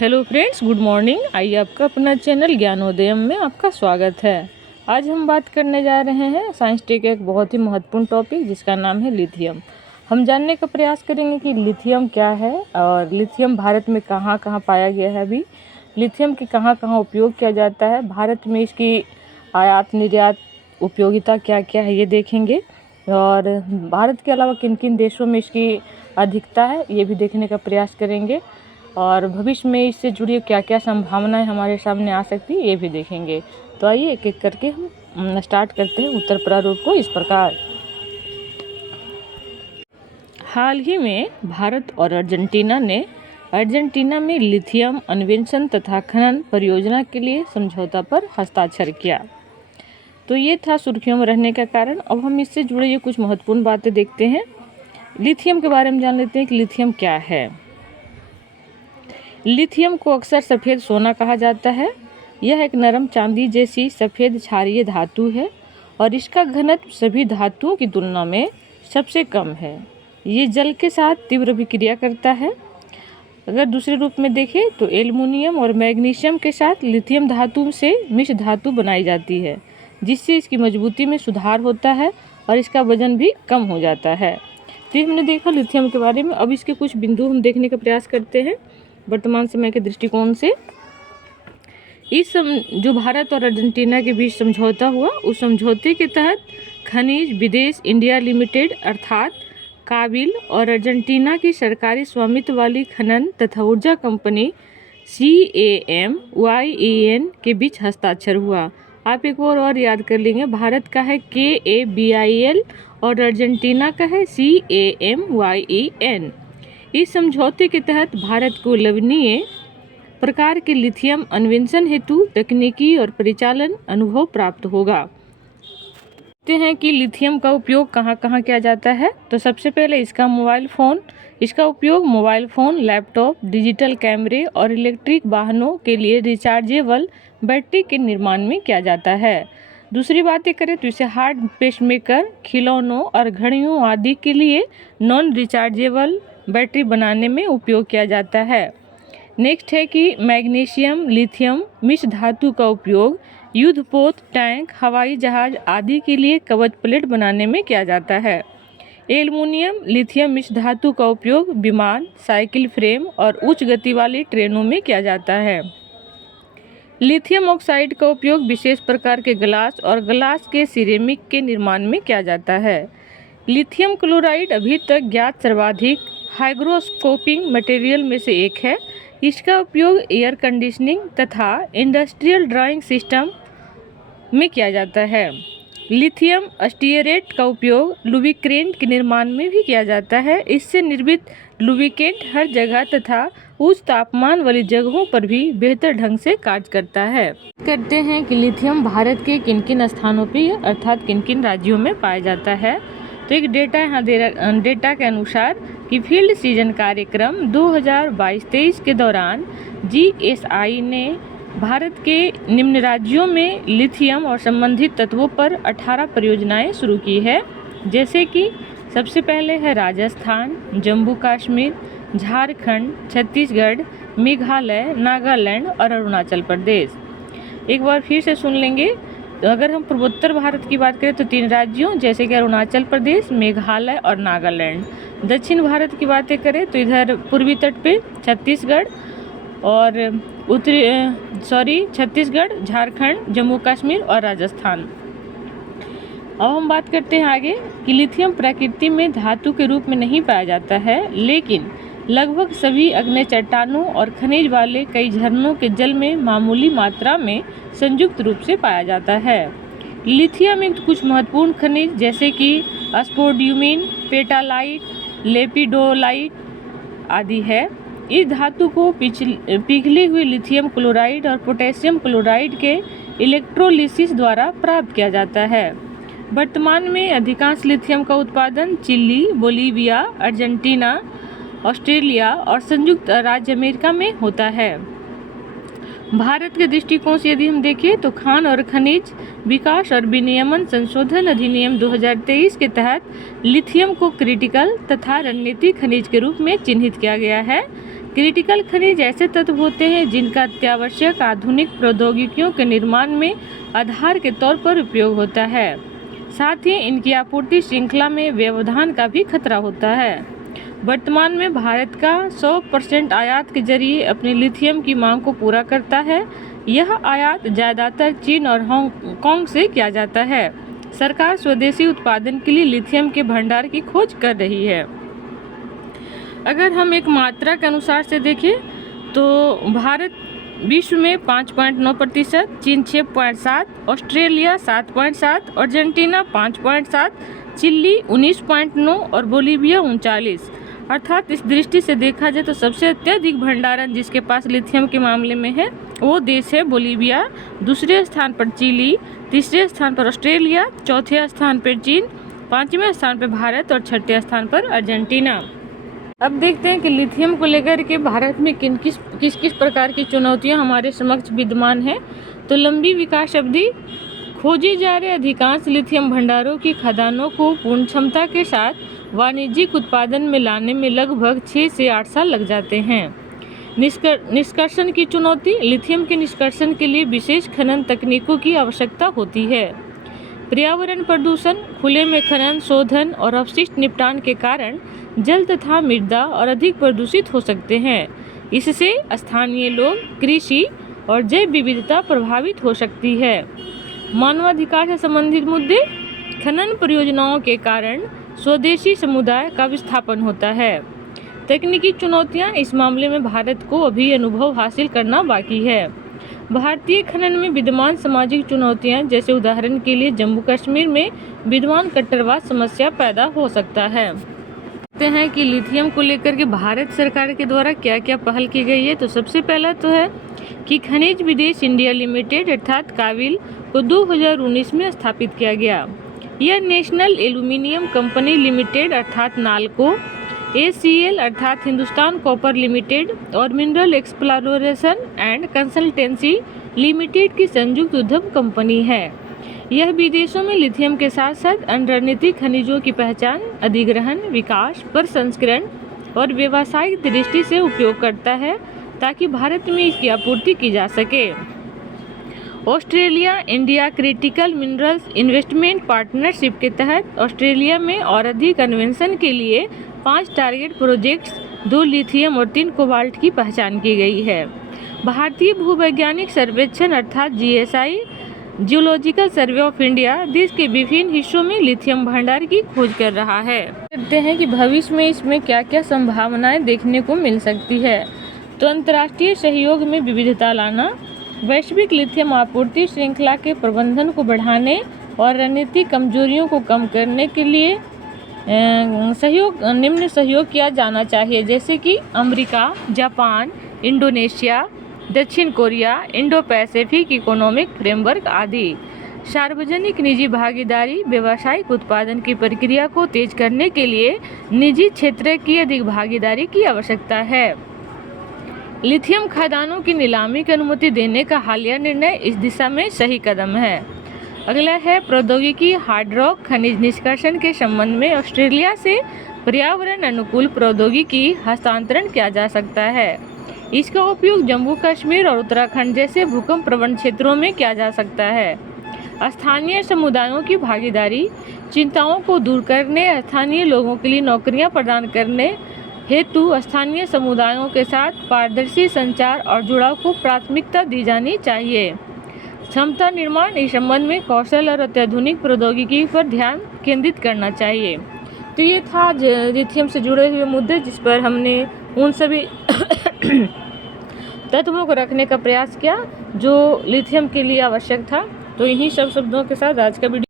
Hello friends, good morning. आइए आपका अपना चैनल ज्ञानोदयम में आपका स्वागत है। आज हम बात करने जा रहे हैं साइंस टेक एक बहुत ही महत्वपूर्ण टॉपिक जिसका नाम है लिथियम। हम जानने का प्रयास करेंगे कि लिथियम क्या है और लिथियम भारत में कहाँ कहाँ पाया गया है, अभी लिथियम की कहाँ कहाँ उपयोग किया जाता है, भारत में इसकी आयात निर्यात उपयोगिता क्या क्या है ये देखेंगे, और भारत के अलावा किन किन देशों में इसकी अधिकता है ये भी देखने का प्रयास करेंगे, और भविष्य में इससे जुड़ी क्या क्या संभावनाएं हमारे सामने आ सकती है ये भी देखेंगे। तो आइए एक एक करके हम स्टार्ट करते हैं उत्तर प्रारूप को इस प्रकार। हाल ही में भारत और अर्जेंटीना में लिथियम अन्वेषण तथा खनन परियोजना के लिए समझौता पर हस्ताक्षर किया। तो ये था सुर्खियों में रहने का कारण। अब हम इससे जुड़े ये कुछ महत्वपूर्ण बातें देखते हैं। लिथियम के बारे में जान लेते हैं कि लिथियम क्या है। लिथियम को अक्सर सफ़ेद सोना कहा जाता है। यह एक नरम चांदी जैसी सफ़ेद क्षारीय धातु है और इसका घनत्व सभी धातुओं की तुलना में सबसे कम है। ये जल के साथ तीव्र अभिक्रिया करता है। अगर दूसरे रूप में देखें तो एल्युमिनियम और मैग्नीशियम के साथ लिथियम धातु से मिश्र धातु बनाई जाती है, जिससे इसकी मजबूती में सुधार होता है और इसका वजन भी कम हो जाता है। तो ये हमने देखा लिथियम के बारे में। अब इसके कुछ बिंदु हम देखने का प्रयास करते हैं वर्तमान समय के दृष्टिकोण से। जो भारत और अर्जेंटीना के बीच समझौता हुआ, उस समझौते के तहत खनिज विदेश इंडिया लिमिटेड अर्थात काबिल और अर्जेंटीना की सरकारी स्वामित्व वाली खनन तथा ऊर्जा कंपनी CAMYEN के बीच हस्ताक्षर हुआ। आप एक और याद कर लेंगे, भारत का है KABIL और अर्जेंटीना का है CAMYEN। इस समझौते के तहत भारत को लवणीय प्रकार के लिथियम अन्वेषण हेतु तकनीकी और परिचालन अनुभव प्राप्त होगा। देखते हैं कि लिथियम का उपयोग कहाँ कहाँ किया जाता है। तो सबसे पहले इसका उपयोग मोबाइल फ़ोन, लैपटॉप, डिजिटल कैमरे और इलेक्ट्रिक वाहनों के लिए रिचार्जेबल बैटरी के निर्माण में किया जाता है। दूसरी बातें करें तो इसे हार्ट पेसमेकर, खिलौनों और घड़ियों आदि के लिए नॉन रिचार्जेबल बैटरी बनाने में उपयोग किया जाता है। नेक्स्ट है कि मैग्नीशियम लिथियम मिश्र धातु का उपयोग युद्धपोत, टैंक, हवाई जहाज आदि के लिए कवच प्लेट बनाने में किया जाता है। एल्युमिनियम लिथियम मिश्र धातु का उपयोग विमान, साइकिल फ्रेम और उच्च गति वाली ट्रेनों में किया जाता है। लिथियम ऑक्साइड का उपयोग विशेष प्रकार के ग्लास और ग्लास के सिरेमिक के निर्माण में किया जाता है। लिथियम क्लोराइड अभी तक ज्ञात सर्वाधिक हाइग्रोस्कोपिक मटेरियल में से एक है। इसका उपयोग एयर कंडीशनिंग तथा इंडस्ट्रियल ड्राइंग सिस्टम में किया जाता है। लिथियम स्टीयरेट का उपयोग लुब्रिकेंट के निर्माण में भी किया जाता है। इससे निर्मित लुब्रिकेंट हर जगह तथा उच्च तापमान वाली जगहों पर भी बेहतर ढंग से कार्य करता है। करते हैं कि लिथियम भारत के किन किन स्थानों पर अर्थात किन किन राज्यों में पाया जाता है। तो एक डेटा यहाँ डेटा के अनुसार कि फील्ड सीजन कार्यक्रम 2022-23 के दौरान GSI ने भारत के निम्न राज्यों में लिथियम और संबंधित तत्वों पर 18 परियोजनाएं शुरू की है, जैसे कि सबसे पहले है राजस्थान, जम्मू कश्मीर, झारखंड, छत्तीसगढ़, मेघालय, नागालैंड और अरुणाचल प्रदेश। एक बार फिर से सुन लेंगे। तो अगर हम पूर्वोत्तर भारत की बात करें तो 3 राज्यों जैसे कि अरुणाचल प्रदेश, मेघालय और नागालैंड। दक्षिण भारत की बातें करें तो इधर पूर्वी तट पे छत्तीसगढ़ और छत्तीसगढ़, झारखंड, जम्मू कश्मीर और राजस्थान। अब हम बात करते हैं आगे कि लिथियम प्रकृति में धातु के रूप में नहीं पाया जाता है, लेकिन लगभग सभी अग्नेय चट्टानों और खनिज वाले कई झरनों के जल में मामूली मात्रा में संयुक्त रूप से पाया जाता है। लिथियम युक्त कुछ महत्वपूर्ण खनिज जैसे कि स्पोड्यूमिन, पेटालाइट, लेपिडोलाइट आदि है। इस धातु को पिघली हुई लिथियम क्लोराइड और पोटेशियम क्लोराइड के इलेक्ट्रोलिसिस द्वारा प्राप्त किया जाता है। वर्तमान में अधिकांश लिथियम का उत्पादन चिली, बोलीविया, अर्जेंटीना, ऑस्ट्रेलिया और संयुक्त राज्य अमेरिका में होता है। भारत के दृष्टिकोण से यदि हम देखें तो खान और खनिज विकास और विनियमन संशोधन अधिनियम 2023 के तहत लिथियम को क्रिटिकल तथा रणनीतिक खनिज के रूप में चिन्हित किया गया है। क्रिटिकल खनिज ऐसे तत्व होते हैं जिनका अत्यावश्यक आधुनिक प्रौद्योगिकियों के निर्माण में आधार के तौर पर उपयोग होता है। साथ ही इनकी आपूर्ति श्रृंखला में व्यवधान का भी खतरा होता है। वर्तमान में भारत का 100% आयात के जरिए अपने लिथियम की मांग को पूरा करता है। यह आयात ज़्यादातर चीन और हांगकांग से किया जाता है। सरकार स्वदेशी उत्पादन के लिए लिथियम के भंडार की खोज कर रही है। अगर हम एक मात्रा के अनुसार से देखें तो भारत विश्व में 5.9%, चीन 6.7%, ऑस्ट्रेलिया 7.7%, अर्जेंटीना 5.7%, चिली 19.9% और बोलीविया 39%। अर्थात इस दृष्टि से देखा जाए तो सबसे अत्यधिक भंडारण जिसके पास लिथियम के मामले में है वो देश है बोलीविया, दूसरे स्थान पर चिली, तीसरे स्थान पर ऑस्ट्रेलिया, चौथे स्थान पर चीन, पांचवें स्थान पर भारत और छठे स्थान पर अर्जेंटीना। अब देखते हैं कि लिथियम को लेकर के भारत में किस किस प्रकार की चुनौतियां हमारे समक्ष विद्यमान हैं। तो लंबी विकास अवधि, खोजे जा रहे अधिकांश लिथियम भंडारों की खदानों को पूर्ण क्षमता के साथ वाणिज्यिक उत्पादन में लाने में लगभग 6 से 8 साल लग जाते हैं। निष्कर्षण की चुनौती, लिथियम के निष्कर्षण के लिए विशेष खनन तकनीकों की आवश्यकता होती है। पर्यावरण प्रदूषण, खुले में खनन, शोधन और अपशिष्ट निपटान के कारण जल तथा मृदा और अधिक प्रदूषित हो सकते हैं। इससे स्थानीय लोग, कृषि और जैव विविधता प्रभावित हो सकती है। मानवाधिकार से संबंधित मुद्दे, खनन परियोजनाओं के कारण स्वदेशी समुदाय का विस्थापन होता है। तकनीकी चुनौतियां, इस मामले में भारत को अभी अनुभव हासिल करना बाकी है। भारतीय खनन में विद्यमान सामाजिक चुनौतियां, जैसे उदाहरण के लिए जम्मू कश्मीर में विद्यमान कट्टरवाद समस्या पैदा हो सकता है। देखते हैं कि लिथियम को लेकर के भारत सरकार के द्वारा क्या क्या पहल की गई है। तो सबसे पहला तो है कि खनिज विदेश इंडिया लिमिटेड अर्थात काविल को 2019 में स्थापित किया गया। यह नेशनल एल्यूमिनियम कंपनी लिमिटेड अर्थात नाल्को, ACL अर्थात हिंदुस्तान कॉपर लिमिटेड और mineral exploration and consultancy limited की संयुक्त उद्यम कंपनी है। यह विदेशों में लिथियम के साथ साथ अन्य रणनीतिक खनिजों की पहचान, अधिग्रहण, विकास, प्रसंस्करण और व्यावसायिक दृष्टि से उपयोग करता है ताकि भारत में इसकी आपूर्ति की जा सके। Australia India critical minerals investment partnership के तहत ऑस्ट्रेलिया में और अधिक अन्वेषण के लिए 5 टारगेट प्रोजेक्ट्स, 2 लिथियम और 3 कोबाल्ट की पहचान की गई है। भारतीय भूवैज्ञानिक सर्वेक्षण अर्थात GSI geological survey of India देश के विभिन्न हिस्सों में लिथियम भंडार की खोज कर रहा है। देखते हैं कि भविष्य में इसमें क्या क्या संभावनाएं देखने को मिल सकती है। तो अंतर्राष्ट्रीय सहयोग में विविधता लाना, वैश्विक लिथियम आपूर्ति श्रृंखला के प्रबंधन को बढ़ाने और रणनीतिक कमजोरियों को कम करने के लिए निम्न सहयोग किया जाना चाहिए, जैसे कि अमेरिका, जापान, इंडोनेशिया, दक्षिण Korea, Indo Pacific economic framework आदि। सार्वजनिक निजी भागीदारी, व्यावसायिक उत्पादन की प्रक्रिया को तेज करने के लिए निजी क्षेत्र की अधिक भागीदारी की आवश्यकता है। लिथियम खदानों की नीलामी की अनुमति देने का हालिया निर्णय इस दिशा में सही कदम है। अगला है प्रौद्योगिकी, हार्ड रॉक खनिज निष्कर्षण के संबंध में ऑस्ट्रेलिया से पर्यावरण अनुकूल प्रौद्योगिकी हस्तांतरण किया जा सकता है। इसका उपयोग जम्मू कश्मीर और उत्तराखंड जैसे भूकंप प्रवण क्षेत्रों में किया जा सकता है। स्थानीय समुदायों की भागीदारी, चिंताओं को दूर करने, स्थानीय लोगों के लिए नौकरियां प्रदान करने हेतु स्थानीय समुदायों के साथ पारदर्शी संचार और जुड़ाव को प्राथमिकता दी जानी चाहिए। क्षमता निर्माण, इस संबंध में कौशल और अत्याधुनिक प्रौद्योगिकी पर ध्यान केंद्रित करना चाहिए। तो ये था लिथियम से जुड़े हुए मुद्दे जिस पर हमने उन सभी तत्वों को रखने का प्रयास किया जो लिथियम के लिए आवश्यक था। तो इन्हीं सब शब्दों के साथ आज का वीडियो